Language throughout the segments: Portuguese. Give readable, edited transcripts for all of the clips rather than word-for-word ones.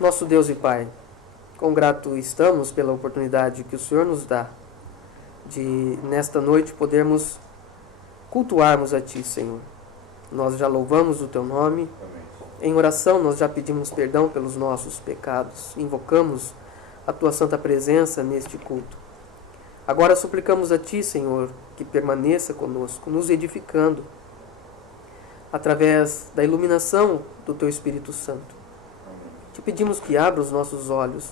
Nosso Deus e Pai, quão grato estamos pela oportunidade que o Senhor nos dá de, nesta noite, podermos cultuarmos a Ti, Senhor. Nós já louvamos o Teu nome. Amém. Em oração, nós já pedimos perdão pelos nossos pecados. Invocamos a Tua santa presença neste culto. Agora suplicamos a Ti, Senhor, que permaneça conosco, nos edificando, através da iluminação do Teu Espírito Santo. Te pedimos que abra os nossos olhos.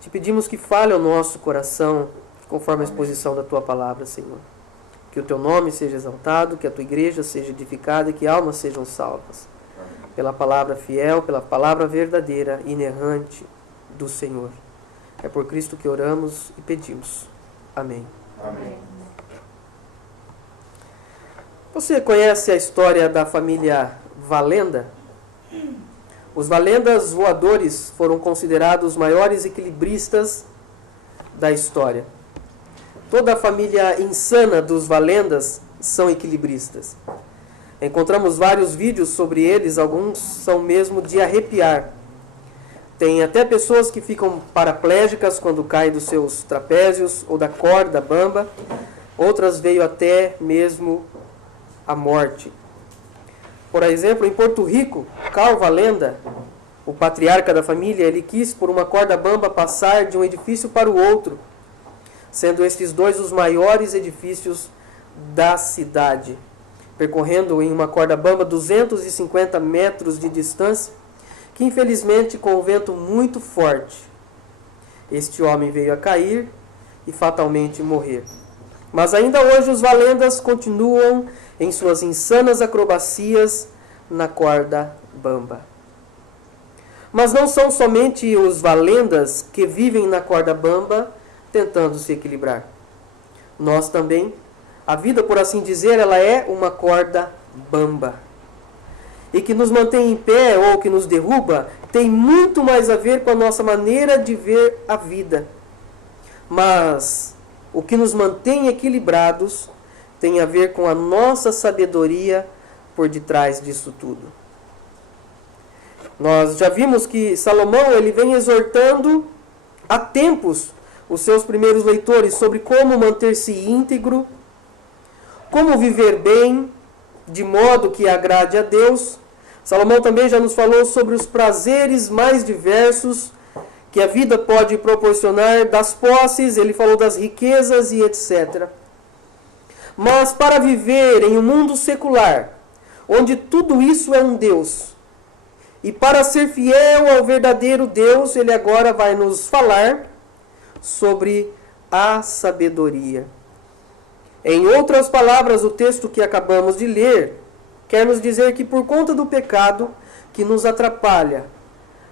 Te pedimos que fale ao nosso coração, conforme a exposição da Tua palavra, Senhor. Que o Teu nome seja exaltado, que a Tua igreja seja edificada e que almas sejam salvas. Pela palavra fiel, pela palavra verdadeira, inerrante do Senhor. É por Cristo que oramos e pedimos. Amém. Amém. Você conhece a história da família Valenda? Os Valendas voadores foram considerados os maiores equilibristas da história. Toda a família insana dos Valendas são equilibristas. Encontramos vários vídeos sobre eles, alguns são mesmo de arrepiar. Tem até pessoas que ficam paraplégicas quando caem dos seus trapézios ou da corda bamba. Outras veio até mesmo a morte. Por exemplo, em Porto Rico, Carl Valenda, o patriarca da família, ele quis por uma corda bamba passar de um edifício para o outro, sendo estes dois os maiores edifícios da cidade, percorrendo em uma corda bamba 250 metros de distância, que infelizmente com um vento muito forte, este homem veio a cair e fatalmente morrer. Mas ainda hoje os Valendas continuam em suas insanas acrobacias na corda bamba. Mas não são somente os Valendas que vivem na corda bamba tentando se equilibrar. Nós também, a vida, por assim dizer, ela é uma corda bamba. E que nos mantém em pé ou que nos derruba tem muito mais a ver com a nossa maneira de ver a vida. Mas o que nos mantém equilibrados tem a ver com a nossa sabedoria por detrás disso tudo. Nós já vimos que Salomão ele vem exortando há tempos os seus primeiros leitores sobre como manter-se íntegro, como viver bem, de modo que agrade a Deus. Salomão também já nos falou sobre os prazeres mais diversos que a vida pode proporcionar, das posses, ele falou das riquezas e etc. Mas para viver em um mundo secular, onde tudo isso é um Deus, e para ser fiel ao verdadeiro Deus, ele agora vai nos falar sobre a sabedoria. Em outras palavras, o texto que acabamos de ler quer nos dizer que por conta do pecado que nos atrapalha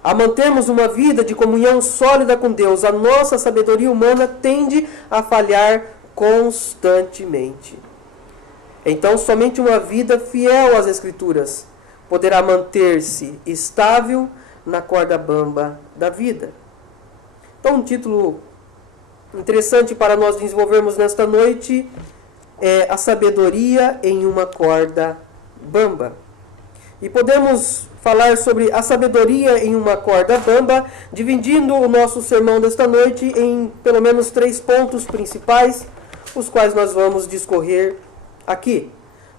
a mantermos uma vida de comunhão sólida com Deus, a nossa sabedoria humana tende a falhar constantemente. Então, somente uma vida fiel às Escrituras poderá manter-se estável na corda bamba da vida. Então, um título interessante para nós desenvolvermos nesta noite é a sabedoria em uma corda bamba. E podemos falar sobre a sabedoria em uma corda bamba, dividindo o nosso sermão desta noite em pelo menos 3 pontos principais, os quais nós vamos discorrer aqui.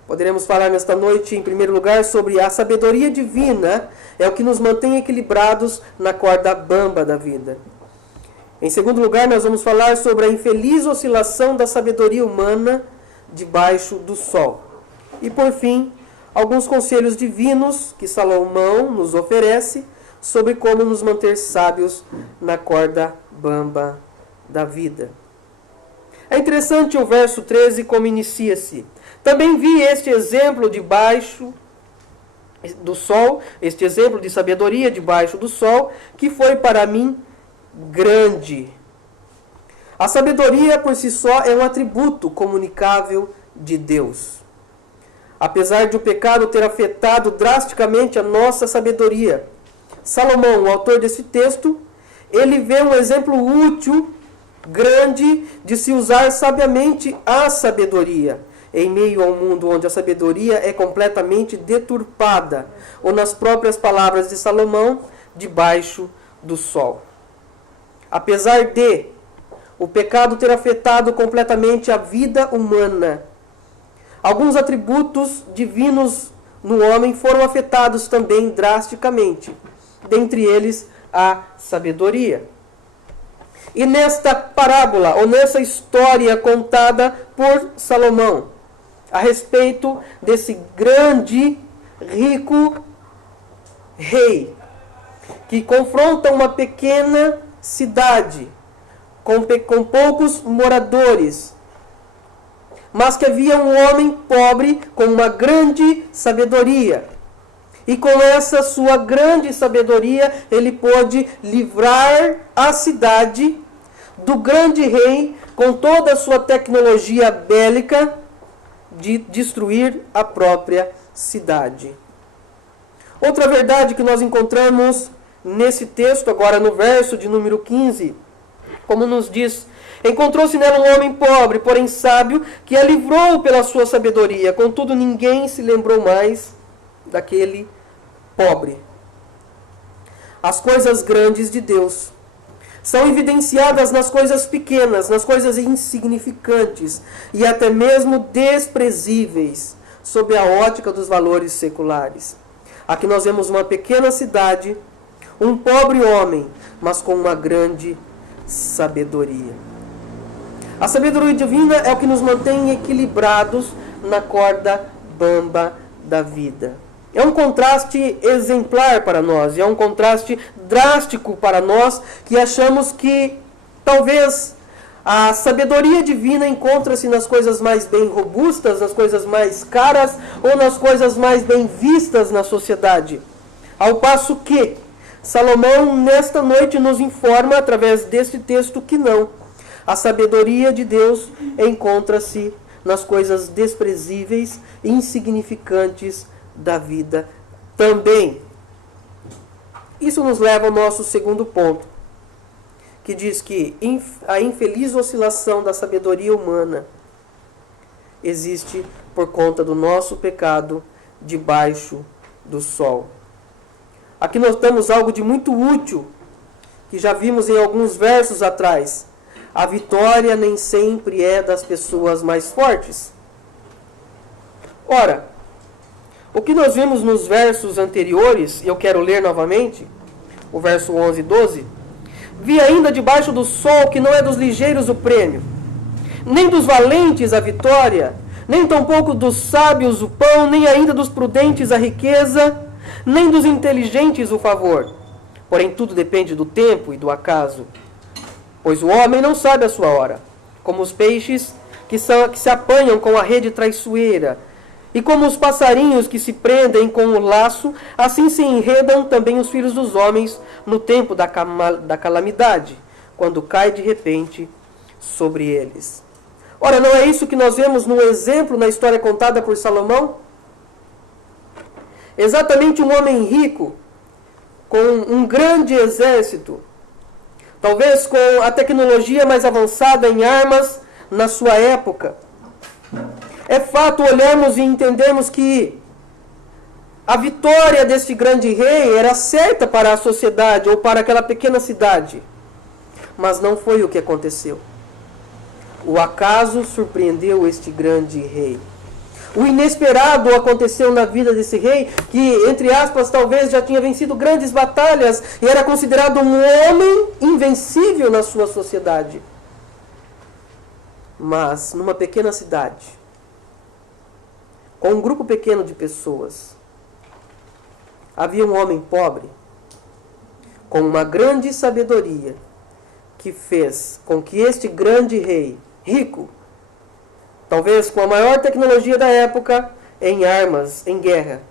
Poderemos falar nesta noite, em primeiro lugar, sobre a sabedoria divina, é o que nos mantém equilibrados na corda bamba da vida. Em segundo lugar, nós vamos falar sobre a infeliz oscilação da sabedoria humana debaixo do sol. E por fim, alguns conselhos divinos que Salomão nos oferece sobre como nos manter sábios na corda bamba da vida. É interessante o verso 13 como inicia-se. Também vi este exemplo debaixo do sol, este exemplo de sabedoria debaixo do sol, que foi para mim grande. A sabedoria por si só é um atributo comunicável de Deus. Apesar de o pecado ter afetado drasticamente a nossa sabedoria, Salomão, o autor desse texto, ele vê um exemplo útil, grande, de se usar sabiamente a sabedoria, em meio a um mundo onde a sabedoria é completamente deturpada, ou nas próprias palavras de Salomão, debaixo do sol. Apesar de o pecado ter afetado completamente a vida humana, alguns atributos divinos no homem foram afetados também drasticamente, dentre eles a sabedoria. E nesta parábola, ou nessa história contada por Salomão, a respeito desse grande, rico rei, que confronta uma pequena cidade, com poucos moradores, mas que havia um homem pobre com uma grande sabedoria. E com essa sua grande sabedoria, ele pôde livrar a cidade do grande rei, com toda a sua tecnologia bélica, de destruir a própria cidade. Outra verdade que nós encontramos nesse texto, agora no verso de número 15, como nos diz: encontrou-se nela um homem pobre, porém sábio, que a livrou pela sua sabedoria. Contudo, ninguém se lembrou mais daquele pobre. As coisas grandes de Deus são evidenciadas nas coisas pequenas, nas coisas insignificantes e até mesmo desprezíveis, sob a ótica dos valores seculares. Aqui nós vemos uma pequena cidade, um pobre homem, mas com uma grande sabedoria. A sabedoria divina é o que nos mantém equilibrados na corda bamba da vida. É um contraste exemplar para nós, é um contraste drástico para nós, que achamos que talvez a sabedoria divina encontra-se nas coisas mais bem robustas, nas coisas mais caras ou nas coisas mais bem vistas na sociedade. Ao passo que Salomão, nesta noite, nos informa, através deste texto, que não. A sabedoria de Deus encontra-se nas coisas desprezíveis e insignificantes da vida também. Isso nos leva ao nosso segundo ponto, que diz que a infeliz oscilação da sabedoria humana existe por conta do nosso pecado debaixo do sol. Aqui notamos algo de muito útil, que já vimos em alguns versos atrás. A vitória nem sempre é das pessoas mais fortes. Ora, o que nós vimos nos versos anteriores, e eu quero ler novamente, o verso 11 e 12. Vi ainda debaixo do sol que não é dos ligeiros o prêmio, nem dos valentes a vitória, nem tampouco dos sábios o pão, nem ainda dos prudentes a riqueza, nem dos inteligentes o favor. Porém, tudo depende do tempo e do acaso. Pois o homem não sabe a sua hora, como os peixes que se apanham com a rede traiçoeira, e como os passarinhos que se prendem com o laço, assim se enredam também os filhos dos homens no tempo da calamidade, quando cai de repente sobre eles. Ora, não é isso que nós vemos no exemplo, na história contada por Salomão? Exatamente um homem rico, com um grande exército, talvez com a tecnologia mais avançada em armas na sua época. É fato olharmos e entendermos que a vitória deste grande rei era certa para a sociedade ou para aquela pequena cidade. Mas não foi o que aconteceu. O acaso surpreendeu este grande rei. O inesperado aconteceu na vida desse rei, que, entre aspas, talvez já tinha vencido grandes batalhas e era considerado um homem invencível na sua sociedade. Mas, numa pequena cidade, com um grupo pequeno de pessoas, havia um homem pobre, com uma grande sabedoria, que fez com que este grande rei, rico, talvez com a maior tecnologia da época, em armas, em guerra,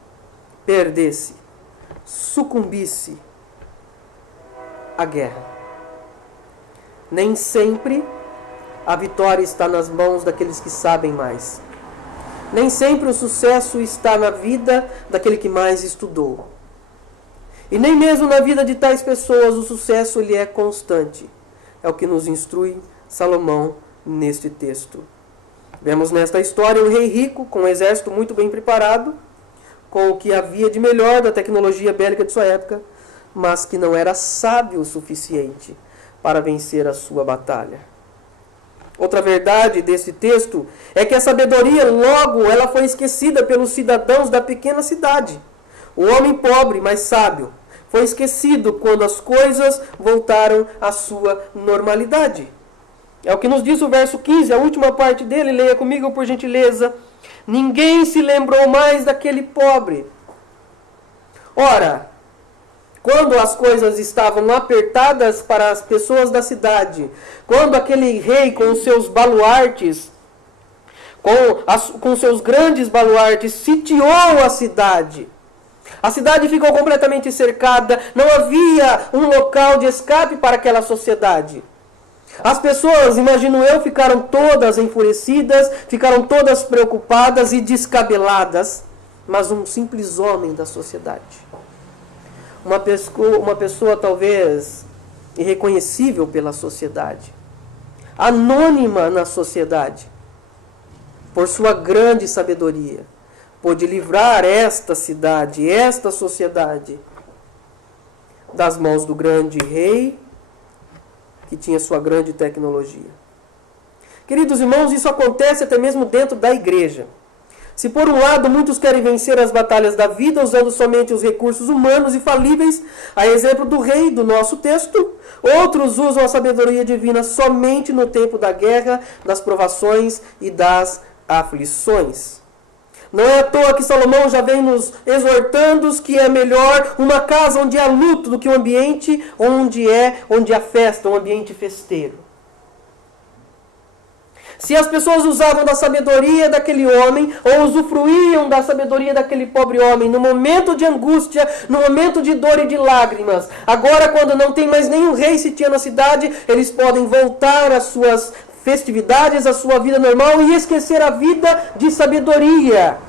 perdesse, sucumbisse à guerra. Nem sempre a vitória está nas mãos daqueles que sabem mais. Nem sempre o sucesso está na vida daquele que mais estudou. E nem mesmo na vida de tais pessoas o sucesso ele é constante. É o que nos instrui Salomão neste texto. Vemos nesta história um rei rico, com um exército muito bem preparado, com o que havia de melhor da tecnologia bélica de sua época, mas que não era sábio o suficiente para vencer a sua batalha. Outra verdade desse texto é que a sabedoria logo ela foi esquecida pelos cidadãos da pequena cidade. O homem pobre, mas sábio, foi esquecido quando as coisas voltaram à sua normalidade. É o que nos diz o verso 15, a última parte dele, leia comigo por gentileza. Ninguém se lembrou mais daquele pobre. Ora, quando as coisas estavam apertadas para as pessoas da cidade, quando aquele rei com os seus baluartes, com seus grandes baluartes, sitiou a cidade ficou completamente cercada, não havia um local de escape para aquela sociedade. As pessoas, imagino eu, ficaram todas enfurecidas, ficaram todas preocupadas e descabeladas, mas um simples homem da sociedade, uma pessoa talvez irreconhecível pela sociedade, anônima na sociedade, por sua grande sabedoria, pôde livrar esta cidade, esta sociedade, das mãos do grande rei, que tinha sua grande tecnologia. Queridos irmãos, isso acontece até mesmo dentro da igreja. Se por um lado muitos querem vencer as batalhas da vida usando somente os recursos humanos e falíveis, a exemplo do rei do nosso texto, outros usam a sabedoria divina somente no tempo da guerra, das provações e das aflições. Não é à toa que Salomão já vem nos exortando que é melhor uma casa onde há luto do que um ambiente onde há festa, um ambiente festeiro. Se as pessoas usavam da sabedoria daquele homem, ou usufruíam da sabedoria daquele pobre homem, no momento de angústia, no momento de dor e de lágrimas, agora quando não tem mais nenhum rei sitiando a cidade, eles podem voltar às suas festividades, à sua vida normal e esquecer a vida de sabedoria.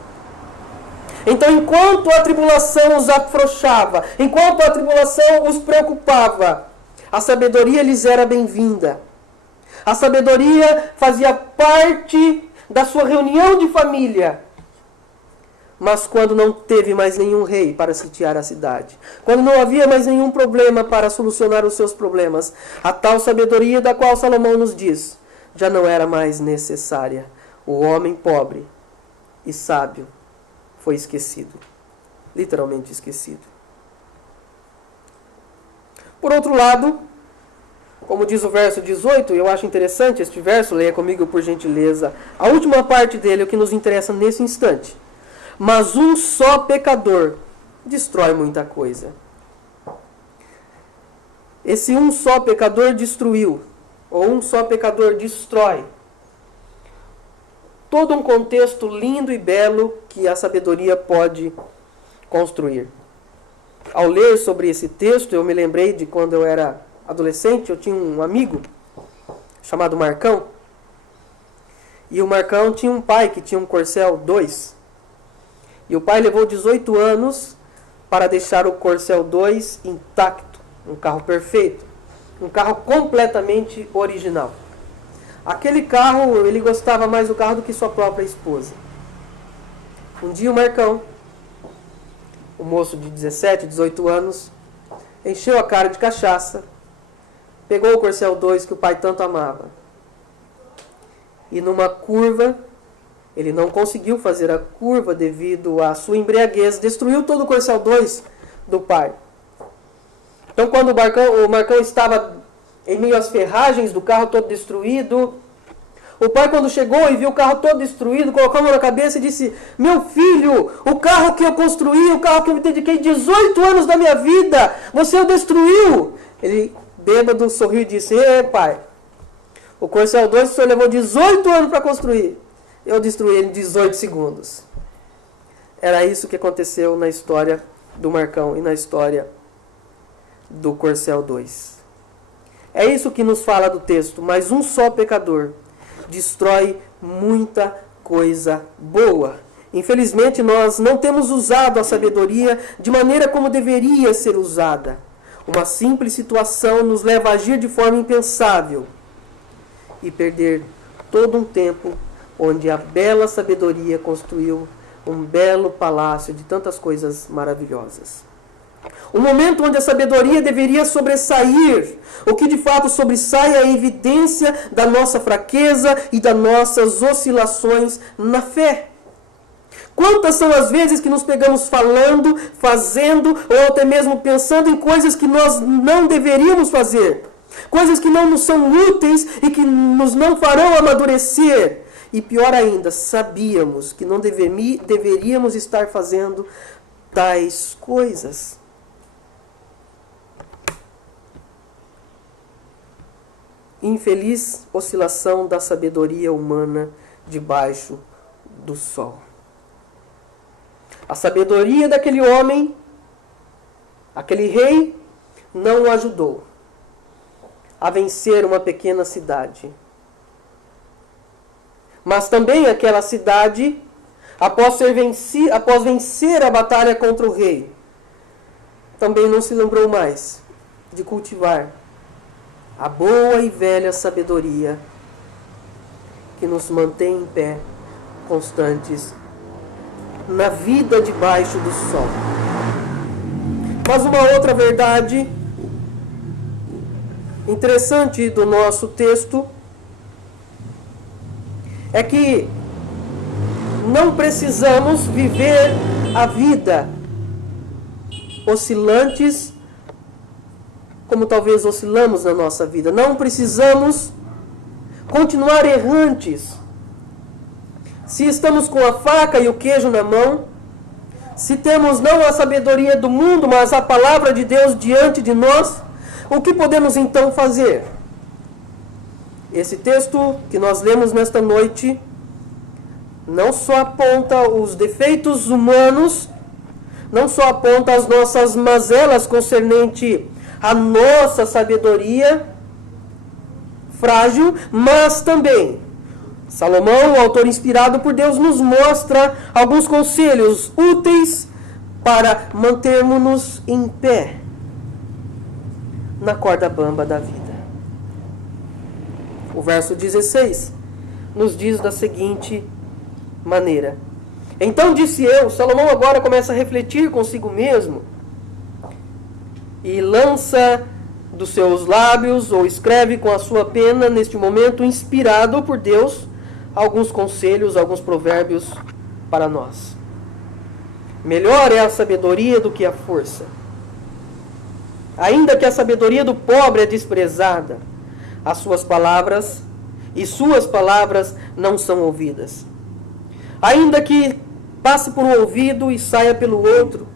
Então, enquanto a tribulação os afrouxava, enquanto a tribulação os preocupava, a sabedoria lhes era bem-vinda. A sabedoria fazia parte da sua reunião de família. Mas quando não teve mais nenhum rei para sitiar a cidade, quando não havia mais nenhum problema para solucionar os seus problemas, a tal sabedoria da qual Salomão nos diz, já não era mais necessária. O homem pobre e sábio foi esquecido. Literalmente esquecido. Por outro lado, como diz o verso 18, eu acho interessante este verso, leia comigo por gentileza. A última parte dele é o que nos interessa nesse instante. Mas um só pecador destrói muita coisa. Esse um só pecador destruiu, ou um só pecador destrói todo um contexto lindo e belo que a sabedoria pode construir. Ao ler sobre esse texto, eu me lembrei de quando eu era adolescente, eu tinha um amigo chamado Marcão. E o Marcão tinha um pai que tinha um Corcel 2. E o pai levou 18 anos para deixar o Corcel 2 intacto, um carro perfeito, um carro completamente original. Aquele carro, ele gostava mais do carro do que sua própria esposa. Um dia o Marcão, um moço de 17, 18 anos, encheu a cara de cachaça, pegou o Corcel 2 que o pai tanto amava. E numa curva, ele não conseguiu fazer a curva devido à sua embriaguez, destruiu todo o Corcel 2 do pai. Então quando o Marcão estava em meio às ferragens do carro todo destruído, o pai, quando chegou e viu o carro todo destruído, colocou a mão na cabeça e disse: meu filho, o carro que eu construí, o carro que eu me dediquei 18 anos da minha vida, você o destruiu. Ele, bêbado, sorriu e disse: pai, o Corcel 2 o senhor levou 18 anos para construir, eu destruí ele em 18 segundos. Era isso que aconteceu na história do Marcão e na história do Corcel 2. É isso que nos fala do texto. Mas um só pecador destrói muita coisa boa. Infelizmente, nós não temos usado a sabedoria de maneira como deveria ser usada. Uma simples situação nos leva a agir de forma impensável e perder todo um tempo onde a bela sabedoria construiu um belo palácio de tantas coisas maravilhosas. O momento onde a sabedoria deveria sobressair. O que de fato sobressai é a evidência da nossa fraqueza e das nossas oscilações na fé. Quantas são as vezes que nos pegamos falando, fazendo, ou até mesmo pensando em coisas que nós não deveríamos fazer. Coisas que não nos são úteis e que nos não farão amadurecer. E pior ainda, sabíamos que não deveríamos estar fazendo tais coisas. Infeliz oscilação da sabedoria humana debaixo do sol. A sabedoria daquele homem, aquele rei, não o ajudou a vencer uma pequena cidade. Mas também aquela cidade, após vencer a batalha contra o rei, também não se lembrou mais de cultivar a boa e velha sabedoria que nos mantém em pé, constantes na vida debaixo do sol. Mas uma outra verdade interessante do nosso texto é que não precisamos viver a vida oscilantes como talvez oscilamos na nossa vida. Não precisamos continuar errantes. Se estamos com a faca e o queijo na mão, se temos não a sabedoria do mundo, mas a palavra de Deus diante de nós, o que podemos então fazer? Esse texto que nós lemos nesta noite não só aponta os defeitos humanos, não só aponta as nossas mazelas concernente à nossa sabedoria frágil, mas também Salomão, o autor inspirado por Deus, nos mostra alguns conselhos úteis para mantermos-nos em pé na corda bamba da vida. O verso 16 nos diz da seguinte maneira: Então disse eu, Salomão agora começa a refletir consigo mesmo e lança dos seus lábios, ou escreve com a sua pena, neste momento, inspirado por Deus, alguns conselhos, alguns provérbios para nós. Melhor é a sabedoria do que a força. Ainda que a sabedoria do pobre é desprezada, as suas palavras não são ouvidas. Ainda que passe por um ouvido e saia pelo outro,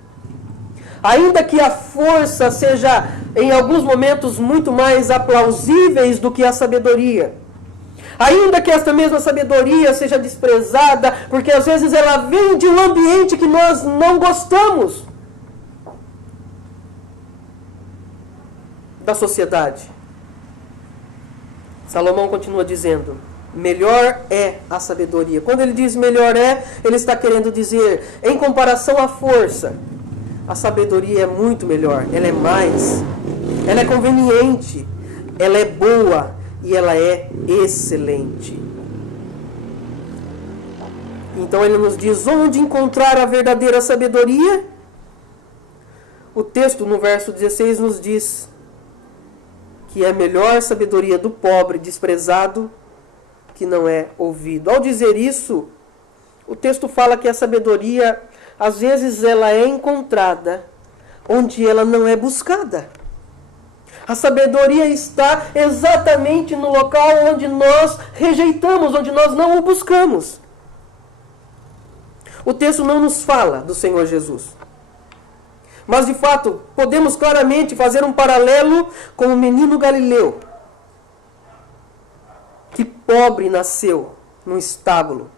ainda que a força seja, em alguns momentos, muito mais aplausíveis do que a sabedoria, ainda que esta mesma sabedoria seja desprezada, porque às vezes ela vem de um ambiente que nós não gostamos da sociedade. Salomão continua dizendo: melhor é a sabedoria. Quando ele diz melhor é, ele está querendo dizer, em comparação à força, a sabedoria é muito melhor, ela é mais, ela é conveniente, ela é boa e ela é excelente. Então ele nos diz onde encontrar a verdadeira sabedoria. O texto no verso 16 nos diz que é melhor a sabedoria do pobre desprezado que não é ouvido. Ao dizer isso, o texto fala que a sabedoria, às vezes, ela é encontrada onde ela não é buscada. A sabedoria está exatamente no local onde nós rejeitamos, onde nós não o buscamos. O texto não nos fala do Senhor Jesus. Mas, de fato, podemos claramente fazer um paralelo com o menino Galileu, que pobre nasceu num estábulo,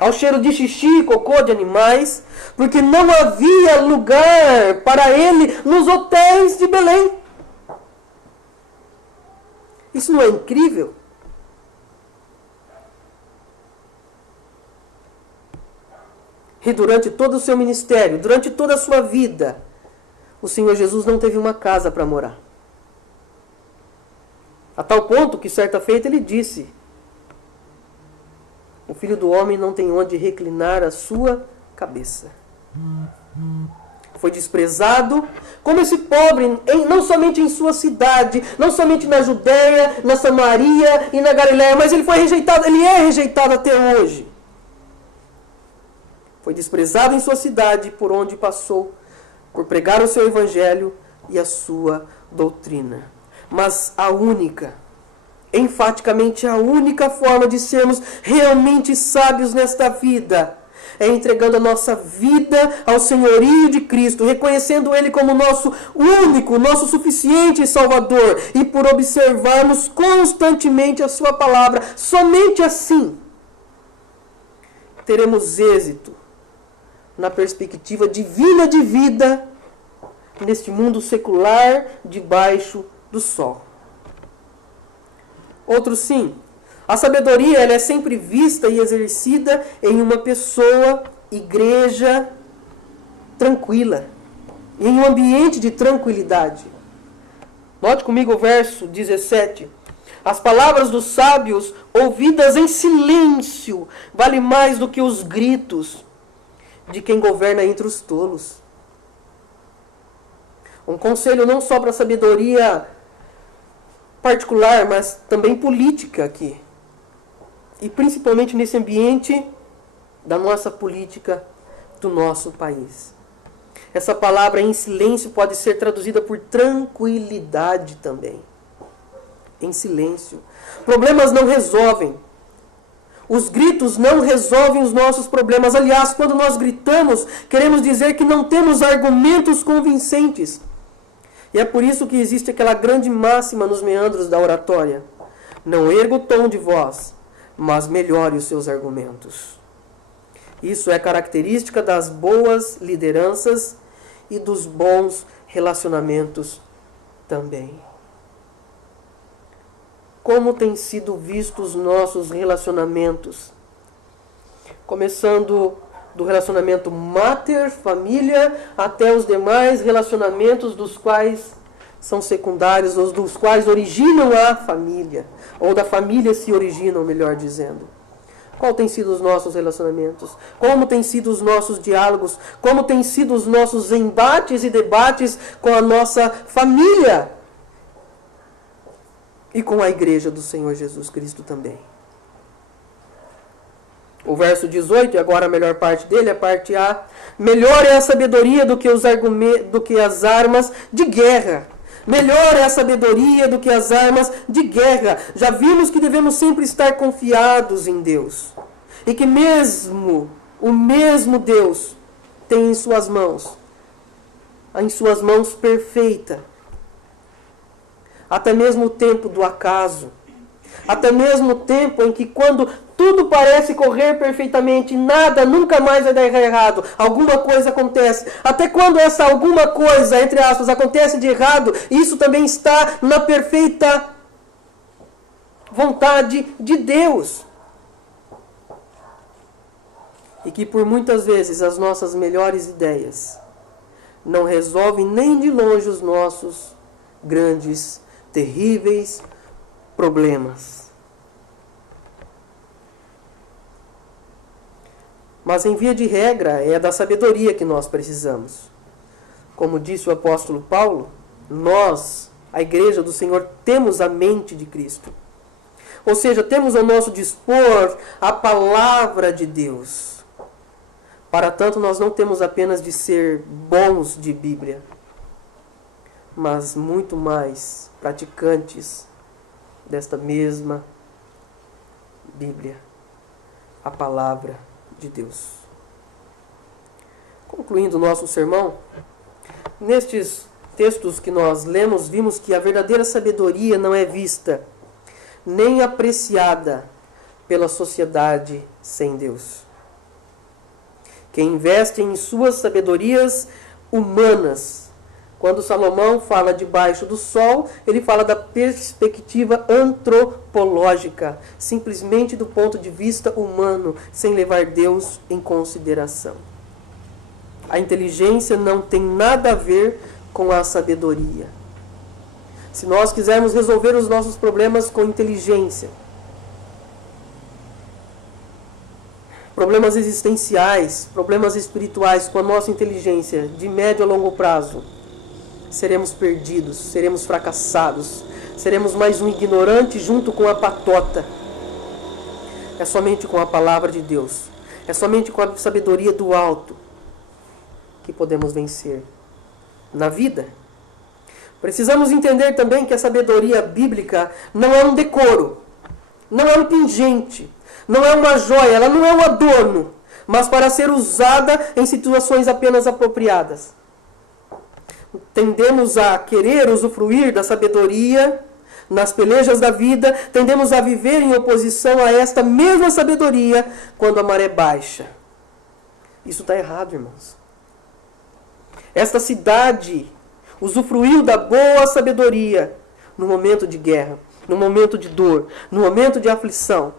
ao cheiro de xixi e cocô de animais, porque não havia lugar para ele nos hotéis de Belém. Isso não é incrível? E durante todo o seu ministério, durante toda a sua vida, o Senhor Jesus não teve uma casa para morar. A tal ponto que, certa feita, ele disse: o Filho do Homem não tem onde reclinar a sua cabeça. foi desprezado, como esse pobre, não somente em sua cidade, não somente na Judéia, na Samaria e na Galiléia, mas ele foi rejeitado, ele é rejeitado até hoje. Foi desprezado em sua cidade, por onde passou, por pregar o seu evangelho e a sua doutrina. Mas a única, enfaticamente a única forma de sermos realmente sábios nesta vida é entregando a nossa vida ao senhorio de Cristo, reconhecendo Ele como nosso único, nosso suficiente Salvador, e por observarmos constantemente a Sua palavra. Somente assim teremos êxito na perspectiva divina de vida neste mundo secular debaixo do sol. Outro sim. A sabedoria ela é sempre vista e exercida em uma pessoa, igreja, tranquila. Em um ambiente de tranquilidade. Note comigo o verso 17. As palavras dos sábios, ouvidas em silêncio, vale mais do que os gritos de quem governa entre os tolos. Um conselho não só para a sabedoria particular, mas também política aqui. E principalmente nesse ambiente da nossa política, do nosso país. Essa palavra em silêncio pode ser traduzida por tranquilidade também. Em silêncio. Problemas não resolvem. Os gritos não resolvem os nossos problemas. Aliás, quando nós gritamos, queremos dizer que não temos argumentos convincentes. E é por isso que existe aquela grande máxima nos meandros da oratória. Não erga o tom de voz, mas melhore os seus argumentos. Isso é característica das boas lideranças e dos bons relacionamentos também. Como têm sido vistos os nossos relacionamentos? Começando do relacionamento mater, família, até os demais relacionamentos dos quais são secundários, ou dos quais originam a família, ou da família se originam, melhor dizendo. Qual tem sido os nossos relacionamentos? Como têm sido os nossos diálogos? Como têm sido os nossos embates e debates com a nossa família? E com a igreja do Senhor Jesus Cristo também. O verso 18, e agora a melhor parte dele, a parte A. Melhor é a sabedoria do que as armas de guerra. Melhor é a sabedoria do que as armas de guerra. Já vimos que devemos sempre estar confiados em Deus. E que o mesmo Deus tem em suas mãos perfeita, até mesmo o tempo do acaso. Até mesmo o tempo em que quando tudo parece correr perfeitamente, nada nunca mais vai dar errado, alguma coisa acontece. Até quando essa alguma coisa, entre aspas, acontece de errado, isso também está na perfeita vontade de Deus. E que por muitas vezes as nossas melhores ideias não resolvem nem de longe os nossos grandes, terríveis problemas. Mas em via de regra, é da sabedoria que nós precisamos. Como disse o apóstolo Paulo, nós, a igreja do Senhor, temos a mente de Cristo. Ou seja, temos ao nosso dispor a palavra de Deus. Para tanto, nós não temos apenas de ser bons de Bíblia, mas muito mais praticantes desta mesma Bíblia, a palavra de Deus. Concluindo o nosso sermão, nestes textos que nós lemos, vimos que a verdadeira sabedoria não é vista nem apreciada pela sociedade sem Deus. Quem investe em suas sabedorias humanas, quando Salomão fala debaixo do sol, ele fala da perspectiva antropológica, simplesmente do ponto de vista humano, sem levar Deus em consideração. A inteligência não tem nada a ver com a sabedoria. Se nós quisermos resolver os nossos problemas com inteligência, problemas existenciais, problemas espirituais com a nossa inteligência de médio a longo prazo, seremos perdidos, seremos fracassados, seremos mais um ignorante junto com a patota. É somente com a palavra de Deus, é somente com a sabedoria do alto que podemos vencer na vida. Precisamos entender também que a sabedoria bíblica não é um decoro, não é um pingente, não é uma joia, ela não é um adorno, mas para ser usada em situações apenas apropriadas. Tendemos a querer usufruir da sabedoria nas pelejas da vida, tendemos a viver em oposição a esta mesma sabedoria quando a maré baixa. Isso está errado, irmãos. Esta cidade usufruiu da boa sabedoria no momento de guerra, no momento de dor, no momento de aflição.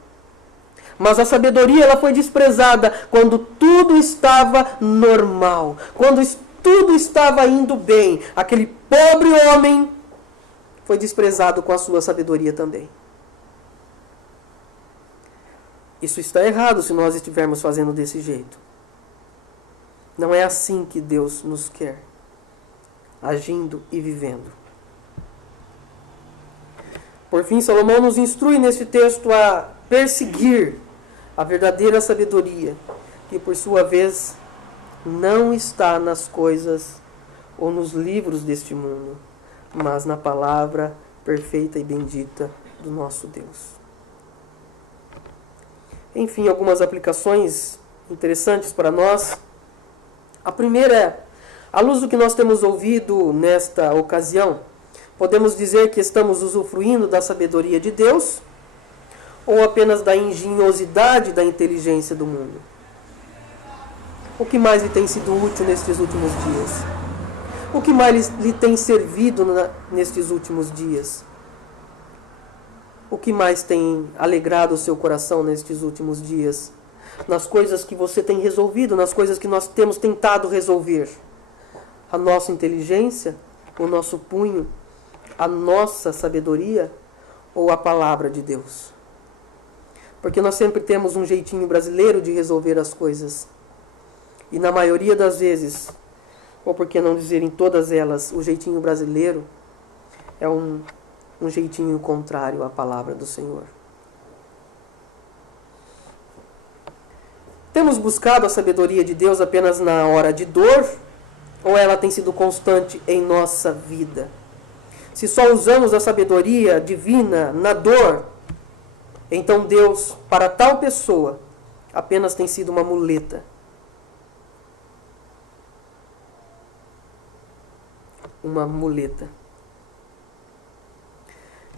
Mas a sabedoria ela foi desprezada quando tudo estava normal, quando tudo estava indo bem. Aquele pobre homem foi desprezado com a sua sabedoria também. Isso está errado se nós estivermos fazendo desse jeito. Não é assim que Deus nos quer, agindo e vivendo. Por fim, Salomão nos instrui neste texto a perseguir a verdadeira sabedoria, que por sua vez não está nas coisas ou nos livros deste mundo, mas na palavra perfeita e bendita do nosso Deus. Enfim, algumas aplicações interessantes para nós. A primeira é, à luz do que nós temos ouvido nesta ocasião, podemos dizer que estamos usufruindo da sabedoria de Deus ou apenas da engenhosidade da inteligência do mundo? O que mais lhe tem sido útil nestes últimos dias? O que mais lhe tem servido nestes últimos dias? O que mais tem alegrado o seu coração nestes últimos dias? Nas coisas que você tem resolvido, nas coisas que nós temos tentado resolver. A nossa inteligência, o nosso punho, a nossa sabedoria ou a palavra de Deus? Porque nós sempre temos um jeitinho brasileiro de resolver as coisas. E na maioria das vezes, ou por que não dizer em todas elas, o jeitinho brasileiro é um jeitinho contrário à palavra do Senhor. Temos buscado a sabedoria de Deus apenas na hora de dor, ou ela tem sido constante em nossa vida? Se só usamos a sabedoria divina na dor, então Deus, para tal pessoa, apenas tem sido uma muleta. Uma muleta.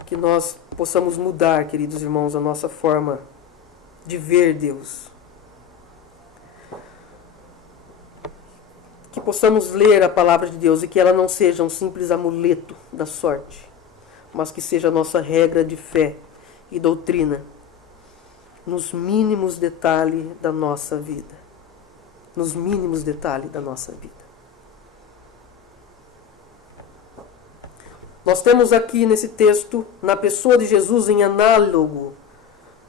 Que nós possamos mudar, queridos irmãos, a nossa forma de ver Deus. Que possamos ler a palavra de Deus e que ela não seja um simples amuleto da sorte, mas que seja a nossa regra de fé e doutrina nos mínimos detalhes da nossa vida. Nos mínimos detalhes da nossa vida. Nós temos aqui nesse texto, na pessoa de Jesus, em análogo,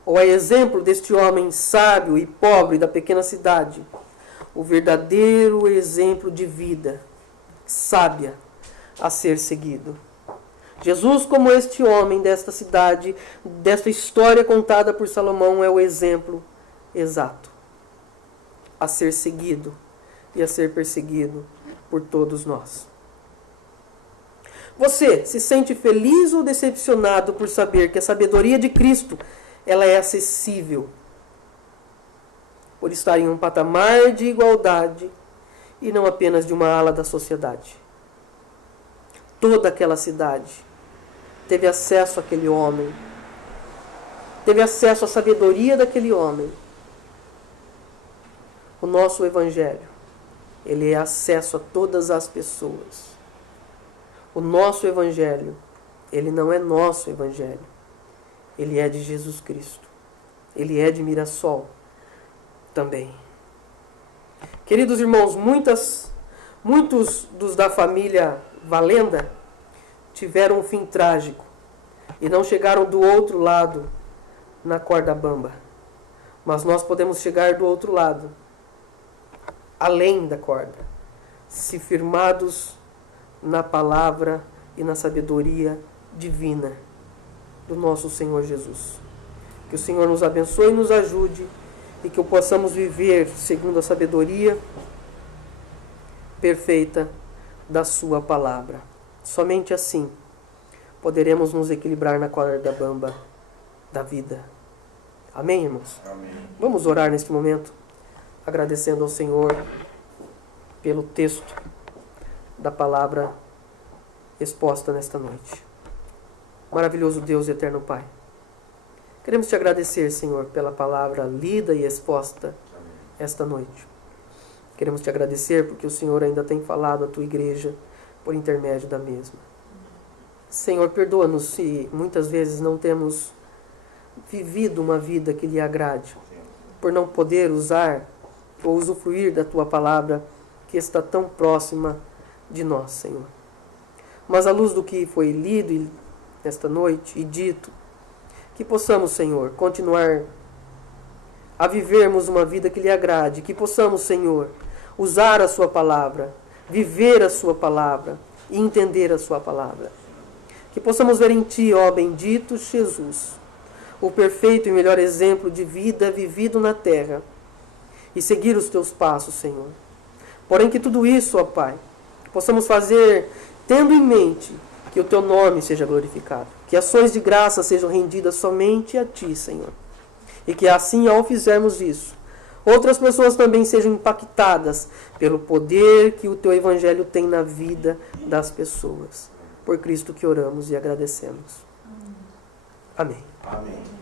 ou a exemplo deste homem sábio e pobre da pequena cidade, o verdadeiro exemplo de vida sábia a ser seguido. Jesus, como este homem desta cidade, desta história contada por Salomão, é o exemplo exato a ser seguido e a ser perseguido por todos nós. Você se sente feliz ou decepcionado por saber que a sabedoria de Cristo ela é acessível, por estar em um patamar de igualdade e não apenas de uma ala da sociedade? Toda aquela cidade teve acesso àquele homem, teve acesso à sabedoria daquele homem. O nosso Evangelho, ele é acesso a todas as pessoas. O nosso Evangelho, ele não é nosso Evangelho. Ele é de Jesus Cristo. Ele é de Mirassol também. Queridos irmãos, muitos dos da família Valenda tiveram um fim trágico e não chegaram do outro lado na corda bamba. Mas nós podemos chegar do outro lado, além da corda, se firmados na palavra e na sabedoria divina do nosso Senhor Jesus. Que o Senhor nos abençoe e nos ajude, e que possamos viver segundo a sabedoria perfeita da sua palavra. Somente assim poderemos nos equilibrar na corda bamba da vida. Amém, irmãos? Amém. Vamos orar neste momento, agradecendo ao Senhor pelo texto da palavra exposta nesta noite. Maravilhoso Deus e eterno Pai, queremos te agradecer, Senhor, pela palavra lida e exposta esta noite. Queremos te agradecer porque o Senhor ainda tem falado à tua igreja por intermédio da mesma. Senhor, perdoa-nos se muitas vezes não temos vivido uma vida que lhe agrade, por não poder usar ou usufruir da tua palavra que está tão próxima de nós, Senhor. Mas à luz do que foi lido esta noite e dito, que possamos, Senhor, continuar a vivermos uma vida que lhe agrade, que possamos, Senhor, usar a sua palavra, viver a sua palavra e entender a sua palavra. Que possamos ver em ti, ó bendito Jesus, o perfeito e melhor exemplo de vida vivido na terra, e seguir os teus passos, Senhor. Porém que tudo isso, ó Pai, possamos fazer tendo em mente que o teu nome seja glorificado, que ações de graça sejam rendidas somente a ti, Senhor. E que assim, ao fizermos isso, outras pessoas também sejam impactadas pelo poder que o teu evangelho tem na vida das pessoas. Por Cristo que oramos e agradecemos. Amém. Amém.